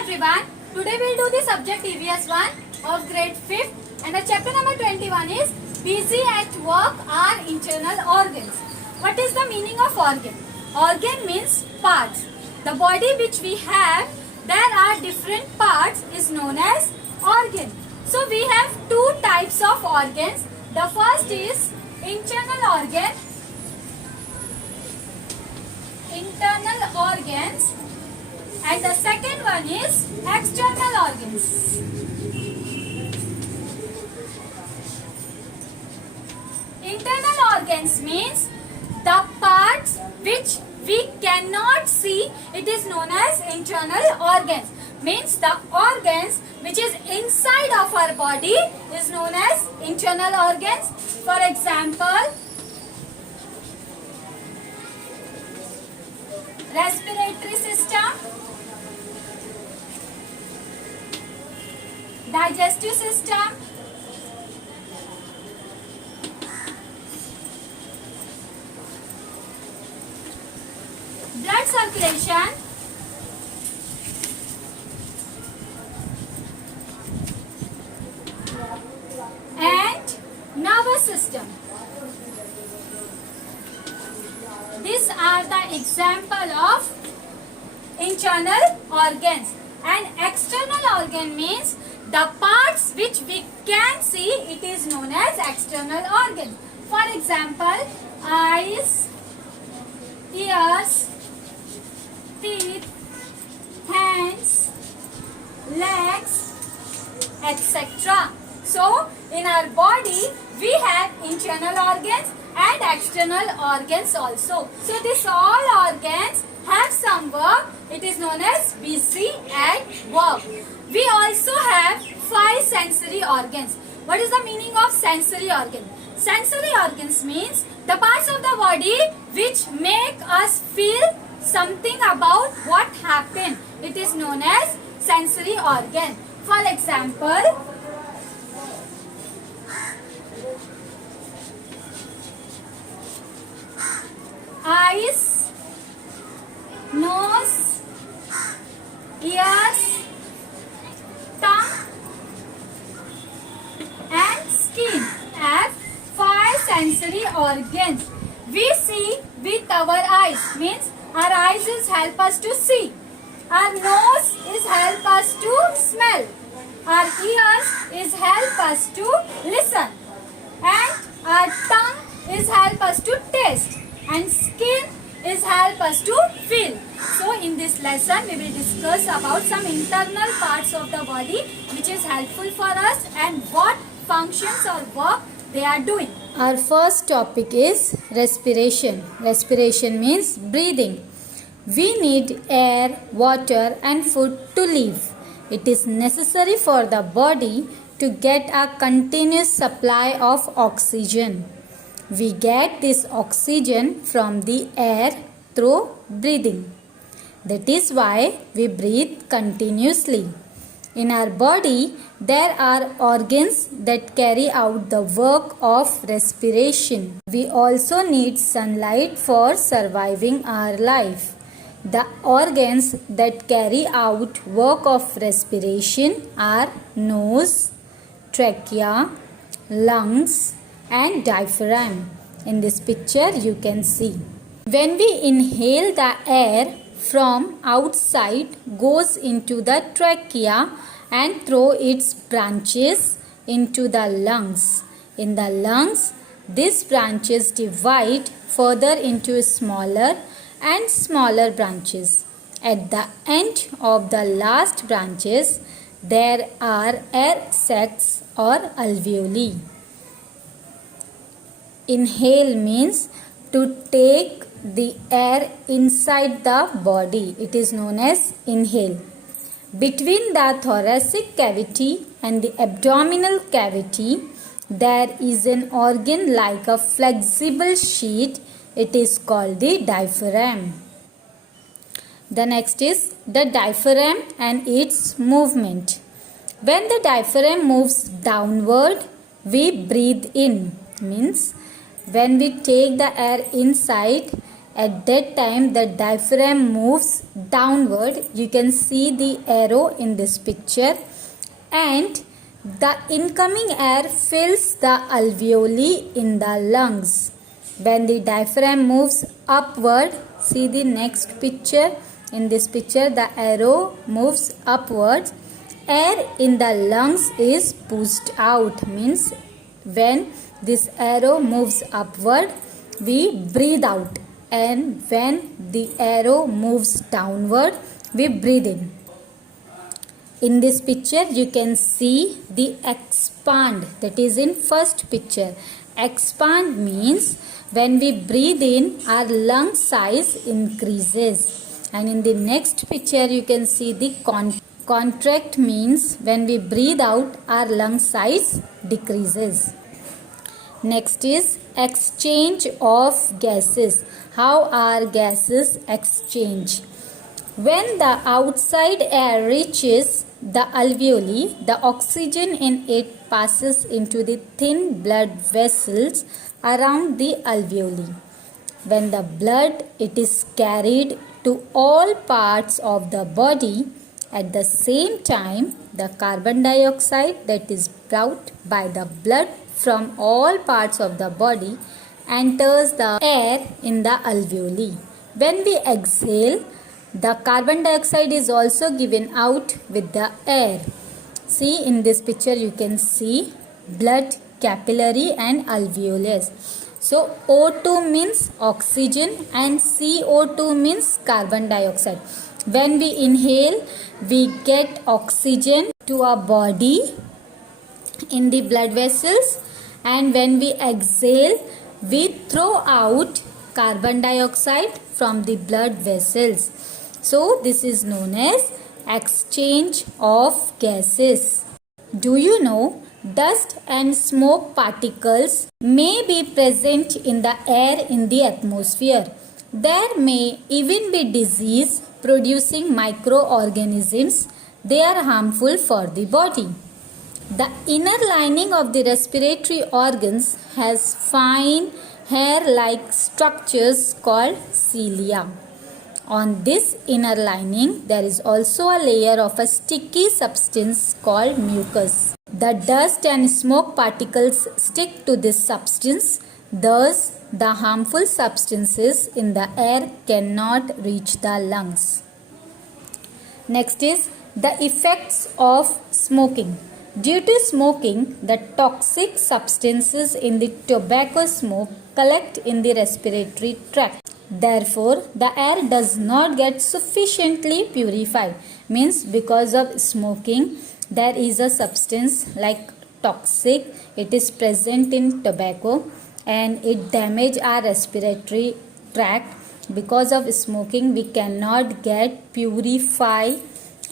everyone. Today we'll do the subject EVS 1 of grade 5th and the chapter number 21 is busy at work are internal organs. What is the meaning of organ? Organ means parts. The body which we have, there are different parts is known as organ. So we have two types of organs. The first is internal organ. Internal organs. And the second one is external organs. Internal organs means the parts which we cannot see, it is known as internal organs. Means the organs which is inside of our body is known as internal organs. For example, respiratory system, digestive system, blood circulation, and nervous system. These are the example of internal organs. And external organ means the parts which we can see, it is known as external organs. For example, eyes, ears, teeth, hands, legs, etc. So, in our body, we have internal organs and external organs also. So, these all organs have some work. It is known as busy at work. We also have 5 sensory organs. What is the meaning of sensory organ? Sensory organs means the parts of the body which make us feel something about what happened. It is known as sensory organ. For example, eyes, nose, ears, tongue and skin have 5 sensory organs. We see with our eyes, means our eyes is help us to see. Our nose is help us to smell. Our ears is help us to listen. And our tongue is help us to taste. And skin is help us to feel. So in this lesson we will discuss about some internal parts of the body which is helpful for us and what functions or work they are doing. Our first topic is respiration. Respiration means breathing. We need air, water and food to live. It is necessary for the body to get a continuous supply of oxygen. We get this oxygen from the air through breathing. That is why we breathe continuously. In our body, there are organs that carry out the work of respiration. We also need sunlight for surviving our life. The organs that carry out work of respiration are nose, trachea, lungs, and diaphragm. In this picture you can see. When we inhale, the air from outside goes into the trachea and through its branches into the lungs. In the lungs, these branches divide further into smaller and smaller branches. At the end of the last branches, there are air sacs or alveoli. Inhale means to take the air inside the body. It is known as inhale. Between the thoracic cavity and the abdominal cavity, there is an organ like a flexible sheet. It is called the diaphragm. The next is the diaphragm and its movement. When the diaphragm moves downward, we breathe in. Means when we take the air inside, At that time the diaphragm moves downward. You can see the arrow in this picture, and the incoming air fills the alveoli in the lungs. When the diaphragm moves upward, see the next picture. In this picture the arrow moves upwards. Air in the lungs is pushed out, means when this arrow moves upward we breathe out, and when the arrow moves downward we breathe in. In this picture you can see the expand, that is in first picture. Expand means when we breathe in our lung size increases, and in the next picture you can see the contract means when we breathe out our lung size decreases. Next is exchange of gases. How are gases exchanged? When the outside air reaches the alveoli, the oxygen in it passes into the thin blood vessels around the alveoli. When the blood it is carried to all parts of the body, at the same time the carbon dioxide that is brought by the blood from all parts of the body enters the air in the alveoli. When we exhale, the carbon dioxide is also given out with the air. See, in this picture you can see blood, capillary and alveolus. So O2 means oxygen and CO2 means carbon dioxide. When we inhale, we get oxygen to our body in the blood vessels, and when we exhale, we throw out carbon dioxide from the blood vessels. So this is known as exchange of gases. Do you know dust and smoke particles may be present in the air in the atmosphere? There may even be disease producing microorganisms. They are harmful for the body. The inner lining of the respiratory organs has fine hair-like structures called cilia. On this inner lining, there is also a layer of a sticky substance called mucus. The dust and smoke particles stick to this substance. Thus, the harmful substances in the air cannot reach the lungs. Next is the effects of smoking. Due to smoking, the toxic substances in the tobacco smoke collect in the respiratory tract. Therefore, the air does not get sufficiently purified. Means because of smoking, there is a substance like toxic. It is present in tobacco and it damages our respiratory tract. Because of smoking, we cannot get purified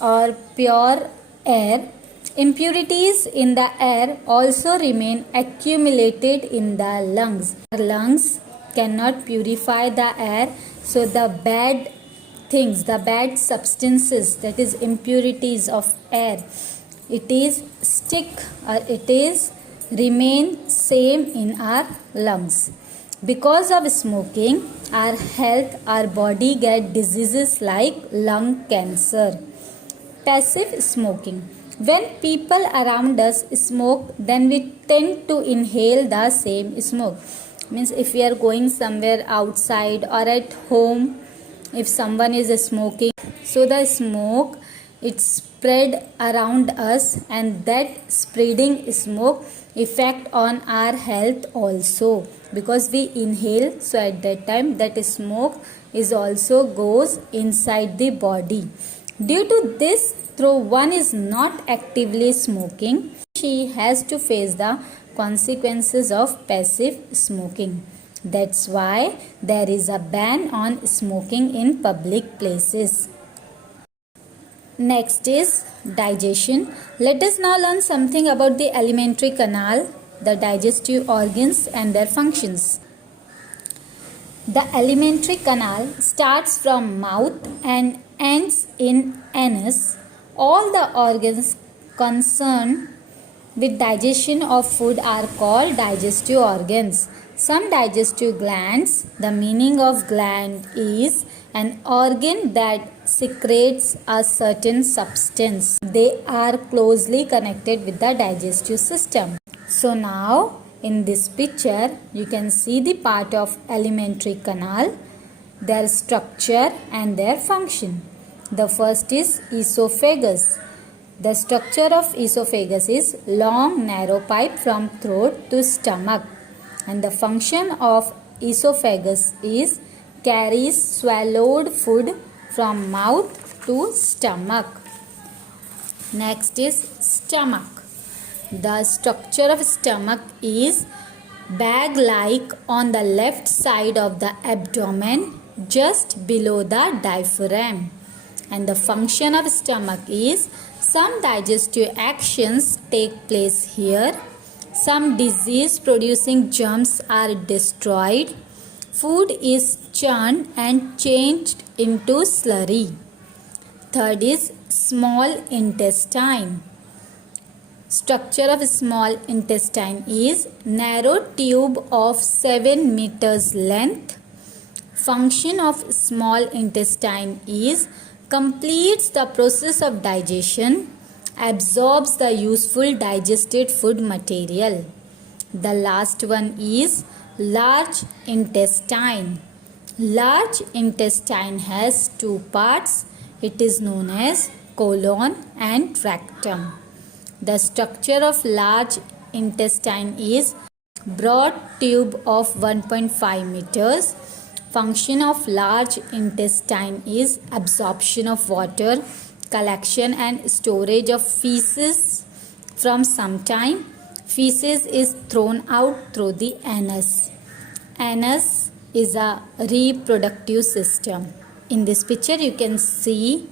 or pure air. Impurities in the air also remain accumulated in the lungs. Our lungs cannot purify the air, so the bad things, the bad substances, that is impurities of air, it is stick or it is remain same in our lungs. Because of smoking, our health, our body get diseases like lung cancer. Passive smoking. When people around us smoke, then we tend to inhale the same smoke. Means if we are going somewhere outside or at home, if someone is smoking, so the smoke it spread around us, and that spreading smoke effect on our health also, because we inhale, so at that time that smoke is also goes inside the body. Due to this, though one is not actively smoking, she has to face the consequences of passive smoking. That's why there is a ban on smoking in public places. Next is digestion. Let us now learn something about the alimentary canal, the digestive organs and their functions. The alimentary canal starts from mouth and ends in anus. All the organs concerned with digestion of food are called digestive organs. Some digestive glands, the meaning of gland is an organ that secretes a certain substance. They are closely connected with the digestive system. So now in this picture you can see the part of alimentary canal, their structure and their function. The first is esophagus. The structure of esophagus is long narrow pipe from throat to stomach, and the function of esophagus is carries swallowed food from mouth to stomach. Next is stomach. The structure of stomach is bag-like on the left side of the abdomen, just below the diaphragm. And the function of stomach is some digestive actions take place here. Some disease producing germs are destroyed. Food is churned and changed into slurry. Third is small intestine. Structure of small intestine is narrow tube of 7 meters length. Function of small intestine is completes the process of digestion, absorbs the useful digested food material. The last one is large intestine. Large intestine has two parts. It is known as colon and rectum. The structure of large intestine is broad tube of 1.5 meters. Function of large intestine is absorption of water, collection and storage of feces. From some time, feces is thrown out through the anus. Anus is a reproductive system. In this picture you can see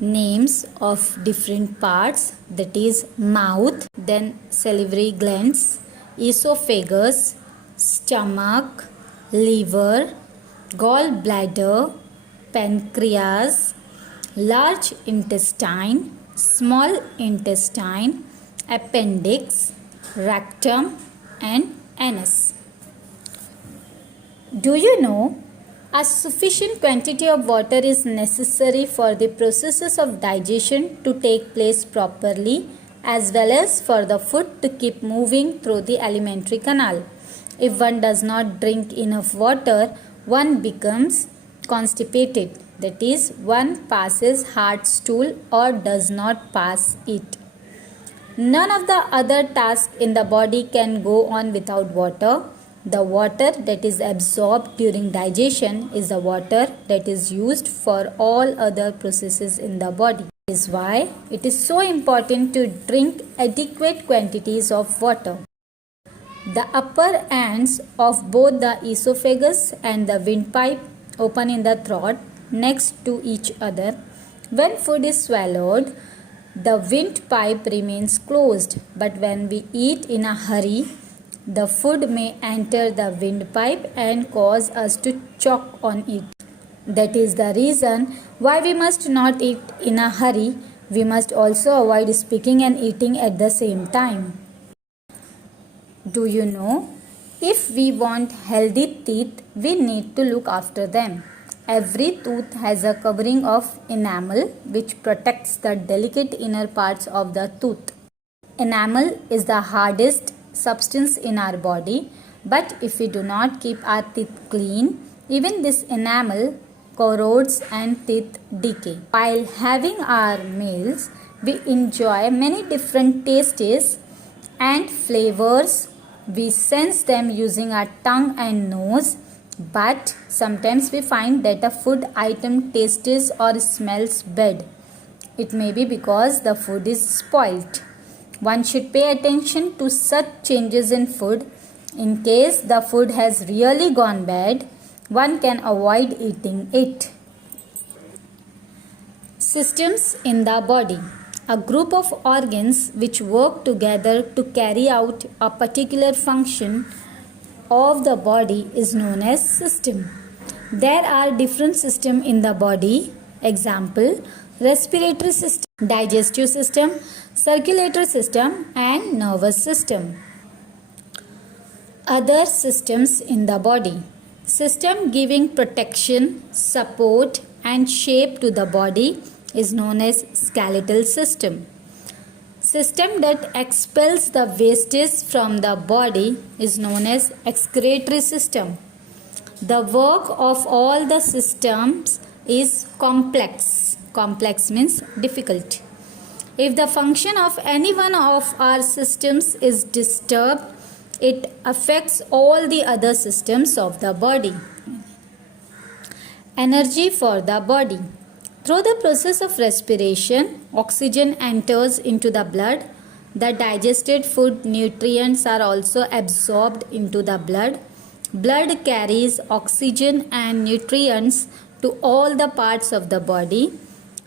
names of different parts, that is mouth, then salivary glands, esophagus, stomach, liver, gallbladder, pancreas, large intestine, small intestine, appendix, rectum and anus. Do you know a sufficient quantity of water is necessary for the processes of digestion to take place properly, as well as for the food to keep moving through the alimentary canal? If one does not drink enough water, one becomes constipated, that is, one passes hard stool or does not pass it. None of the other tasks in the body can go on without water. The water that is absorbed during digestion is the water that is used for all other processes in the body. That is why it is so important to drink adequate quantities of water. The upper ends of both the esophagus and the windpipe open in the throat next to each other. When food is swallowed, the windpipe remains closed, but when we eat in a hurry, the food may enter the windpipe and cause us to choke on it. That is the reason why we must not eat in a hurry. We must also avoid speaking and eating at the same time. Do you know, if we want healthy teeth, we need to look after them. Every tooth has a covering of enamel which protects the delicate inner parts of the tooth. Enamel is the hardest substance in our body, but if we do not keep our teeth clean, even this enamel corrodes and teeth decay. While having our meals, we enjoy many different tastes and flavors. We sense them using our tongue and nose, but sometimes we find that a food item tastes or smells bad. It may be because the food is spoilt. One should pay attention to such changes in food. In case the food has really gone bad, one can avoid eating it. Systems in the body. A group of organs which work together to carry out a particular function of the body is known as system. There are different systems in the body. Example, respiratory system, digestive system, circulatory system and nervous system. Other systems in the body. System giving protection, support and shape to the body is known as skeletal system. System that expels the wastage from the body is known as excretory system. The work of all the systems is complex. Complex means difficult. If the function of any one of our systems is disturbed, it affects all the other systems of the body. Energy for the body. Through the process of respiration, oxygen enters into the blood. The digested food nutrients are also absorbed into the blood. Blood carries oxygen and nutrients to all the parts of the body.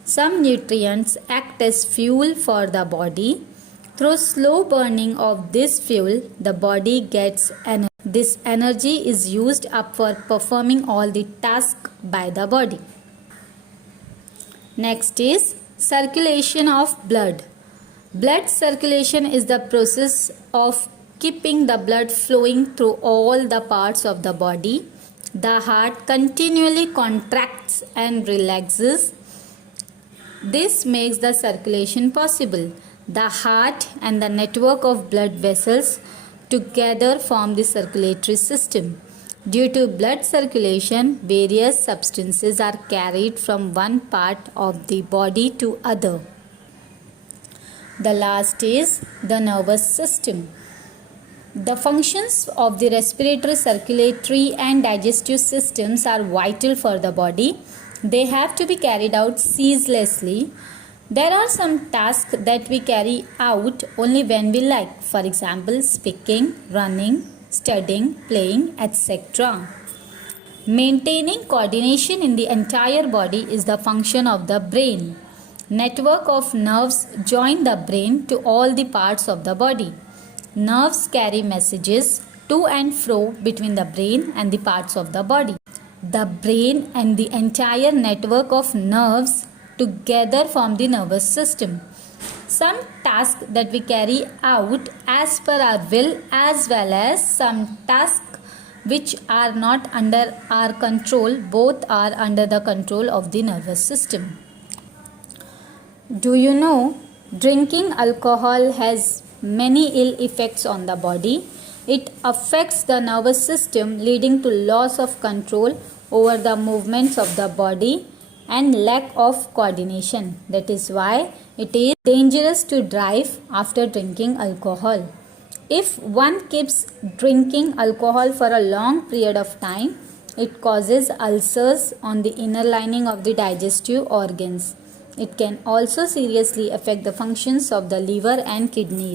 Some nutrients act as fuel for the body. Through slow burning of this fuel, the body gets energy. This energy is used up for performing all the tasks by the body. Next is circulation of blood. Blood circulation is the process of keeping the blood flowing through all the parts of the body. The heart continually contracts and relaxes. This makes the circulation possible. The heart and the network of blood vessels together form the circulatory system. Due to blood circulation, various substances are carried from one part of the body to other. The last is the nervous system. The functions of the respiratory, circulatory and digestive systems are vital for the body. They have to be carried out ceaselessly. There are some tasks that we carry out only when we like. For example, speaking, running, studying, playing, etc. Maintaining coordination in the entire body is the function of the brain. Network of nerves join the brain to all the parts of the body. Nerves carry messages to and fro between the brain and the parts of the body. The brain and the entire network of nerves together form the nervous system. Some tasks that we carry out as per our will, as well as some tasks which are not under our control, both are under the control of the nervous system. Do you know, drinking alcohol has many ill effects on the body. It affects the nervous system, leading to loss of control over the movements of the body and lack of coordination. That is why it is dangerous to drive after drinking alcohol. If one keeps drinking alcohol for a long period of time, it causes ulcers on the inner lining of the digestive organs. It can also seriously affect the functions of the liver and kidneys.